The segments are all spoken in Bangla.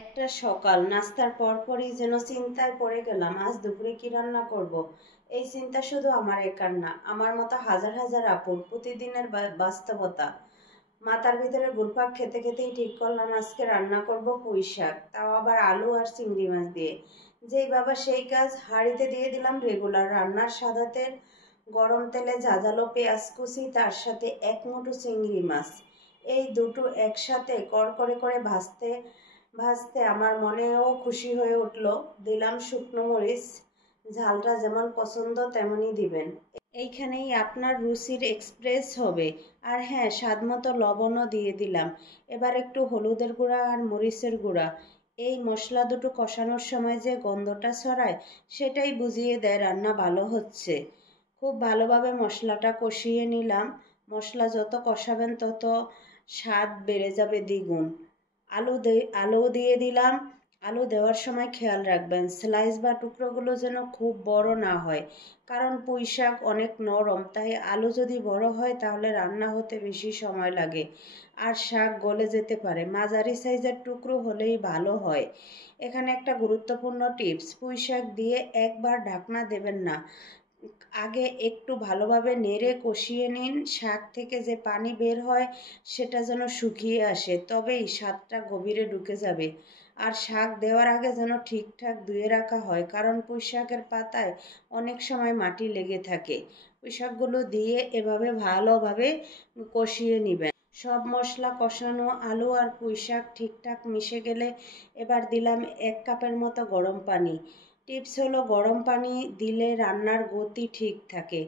একটা সকাল নাস্তার পরপরই যেন চিন্তায় পড়ে গেলাম, আজ দুপুরে কি রান্না করব। এই চিন্তা শুধু আমার একার না, আমার মতো হাজার হাজার আপুর প্রতিদিনের বাস্তবতা। মাথার ভিতরে ঘুরপাক খেতে খেতেই ঠিক করলাম আজকে রান্না করব পুঁই শাক, তাও আবার আলু আর চিংড়ি মাছ দিয়ে। যেই বাবা সেই কাজ, হাঁড়িতে দিয়ে দিলাম রেগুলার রান্নার সাদা তেল, গরম তেলে ঝাঁঝালো পেঁয়াজ কুচি, তার সাথে এক মুঠো চিংড়ি মাছ। এই দুটো একসাথে কড়কড়ে করে ভাজতে ভাজতে আমার মনেও খুশি হয়ে উঠল। দিলাম শুকনো মরিচ, ঝালটা যেমন পছন্দ তেমনই দিবেন। এইখানেই আপনার রুচির এক্সপ্রেস হবে। আর হ্যাঁ, স্বাদমতো লবণও দিয়ে দিলাম। এবার একটু হলুদের গুঁড়া আর মরিচের গুঁড়া। এই মশলা দুটো কষানোর সময় যে গন্ধটা ছড়ায়, সেটাই বুঝিয়ে দেয় রান্না ভালো হচ্ছে। খুব ভালোভাবে মশলাটা কষিয়ে নিলাম। মশলা যত কষাবেন তত স্বাদ বেড়ে যাবে দ্বিগুণ। আলু দিয়ে দিলাম। আলু দেওয়ার সময় খেয়াল রাখবেন স্লাইস বা টুকরোগুলো যেন খুব বড় না হয়, কারণ পুঁই শাক অনেক নরম, তাই আলু যদি বড় হয় তাহলে রান্না হতে বেশি সময় লাগে আর শাক গলে যেতে পারে। মাঝারি সাইজের টুকরো হলেই ভালো হয়। এখানে একটা গুরুত্বপূর্ণ টিপস, পুঁই শাক দিয়ে একবার ঢাকনা দেবেন না, আগে একটু ভালোভাবে নেড়ে কষিয়ে নিন। শাক থেকে যে পানি বের হয় সেটা যেন শুকিয়ে আসে, তবেই স্বাদটা গভীরে ঢুকে যাবে। আর শাক দেওয়ার আগে যেন ঠিকঠাক ধুয়ে রাখা হয়, কারণ পুঁই শাকের পাতায় অনেক সময় মাটি লেগে থাকে। পুঁই শাকগুলো দিয়ে এভাবে ভালোভাবে কষিয়ে নেবেন। সব মশলা কষানো, আলু আর পুঁই শাক ঠিকঠাক মিশে গেলে এবার দিলাম 1 কাপের মতো গরম পানি। টিপস হলো, গরম পানি দিলে রান্নার গতি ঠিক থাকে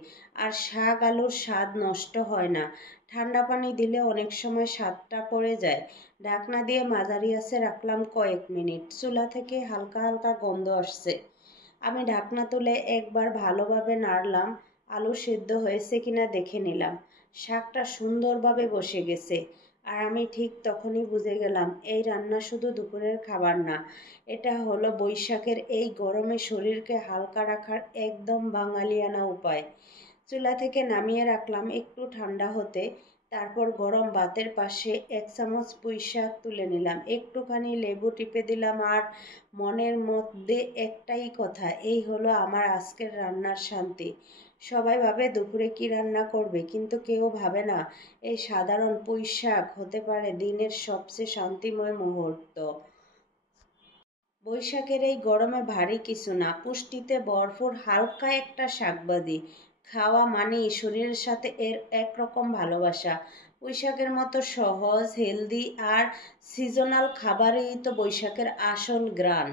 আর শাক আলুর স্বাদ নষ্ট হয় না। ঠান্ডা পানি দিলে অনেক সময় স্বাদটা পড়ে যায়। ঢাকনা দিয়ে মাঝারি আঁচে রাখলাম কয়েক মিনিট। চুলা থেকে হালকা হালকা গন্ধ আসছে। আমি ঢাকনা তুলে একবার ভালোভাবে নাড়লাম। আলু সেদ্ধ হয়েছে কিনা দেখে নিলাম। শাকটা সুন্দরভাবে বসে গেছে। আর আমি ঠিক তখনই বুঝে গেলাম এই রান্না শুধু দুপুরের খাবার না, এটা হলো বৈশাখের এই গরমে শরীরকে হালকা রাখার একদম বাঙালিয়ানা উপায়। চুলা থেকে নামিয়ে রাখলাম একটু ঠান্ডা হতে। তারপর গরম ভাতের পাশে 1 চামচ পুঁই শাক তুলে নিলাম, একটুখানি লেবু টিপে দিলাম আর মনের মধ্যে একটাই কথা, এই হলো আমার আজকের রান্নার শান্তি। সবাই ভাবে দুপুরে কি রান্না করবে, কিন্তু কেউ ভাবে না এই সাধারণ পুঁই শাক হতে পারে দিনের সবচেয়ে শান্তিময় মুহূর্ত। বৈশাখের এই গরমে ভারী কিছু না, পুষ্টিতে ভরপুর হালকা একটা শাকবাদি খাওয়া মানেই শরীরের সাথে এর একরকম ভালোবাসা। বৈশাখের মতো সহজ, হেলদি আর সিজনাল খাবারই তো বৈশাখের আসল গ্রান।